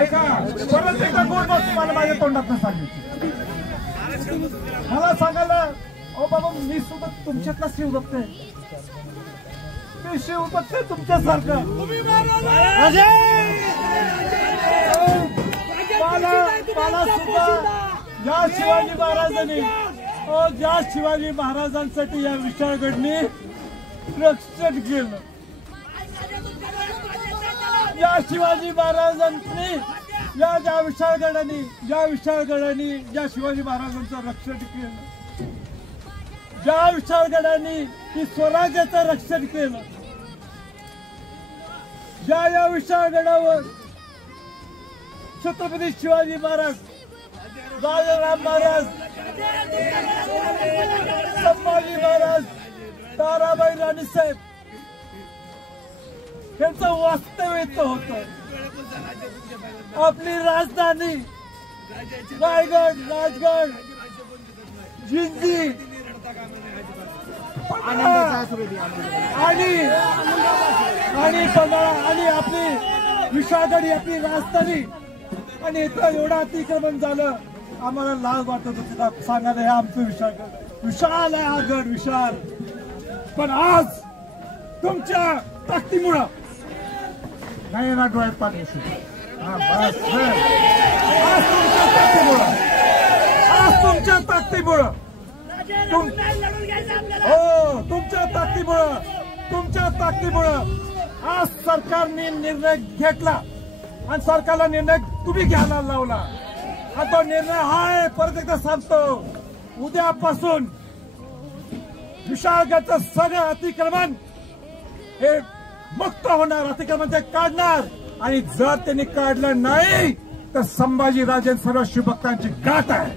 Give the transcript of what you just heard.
ऐका परत एकदा गोड बात तुम्हाला माझ्या तोंडातून सांगितली. मला सांगायला अहो बाबा मी सुद्धा तुमच्यातला शिवभक्त आहे. मी शिवभक्त आहे तुमच्यासारखं. मला सुद्धा या शिवाजी महाराजांनी ज्या शिवाजी महाराजांसाठी या विशाळगडनी रक्षण केलं, या शिवाजी महाराजांनी ज्या विशाळगडाने ज्या शिवाजी महाराजांचं रक्षण केलं, ज्या विशाळगडाने ही स्वराज्याचं रक्षण केलं, या विशाळगडावर छत्रपती शिवाजी महाराज, राजाराम महाराज, संभाजी महाराज, ताराबाई राणीसाहेब यांचं वास्तव्य होतं. आपली राजधानी राजगड, जिंजी आणि आपली विशाळगड आपली राजधानी. आणि इथं एवढं अतिक्रमण झालं आम्हाला लाज वाटत होती सांगायला हे आमचं विशाळगड विशाल आहे, हा गड विशाल. पण आज तुमच्या ताकदीमुळं नाही ना डोळ्यात पाणी आज तुमच्या ताकदीमुळं तुमच्या ताकदीमुळं आज सरकारने निर्णय घेतला आणि सरकारला निर्णय तुम्ही घ्यायला लावला. आणि तो निर्णय आहे परत एकदा सांगतो, उद्यापासून विशाळगडचं सगळं अतिक्रमण हे मुक्त होणार, अतिक्रमण ते काढणार. आणि जर त्यांनी काढलं नाही तर संभाजी राजे सर्व शिवभक्तांची गाठ आहे.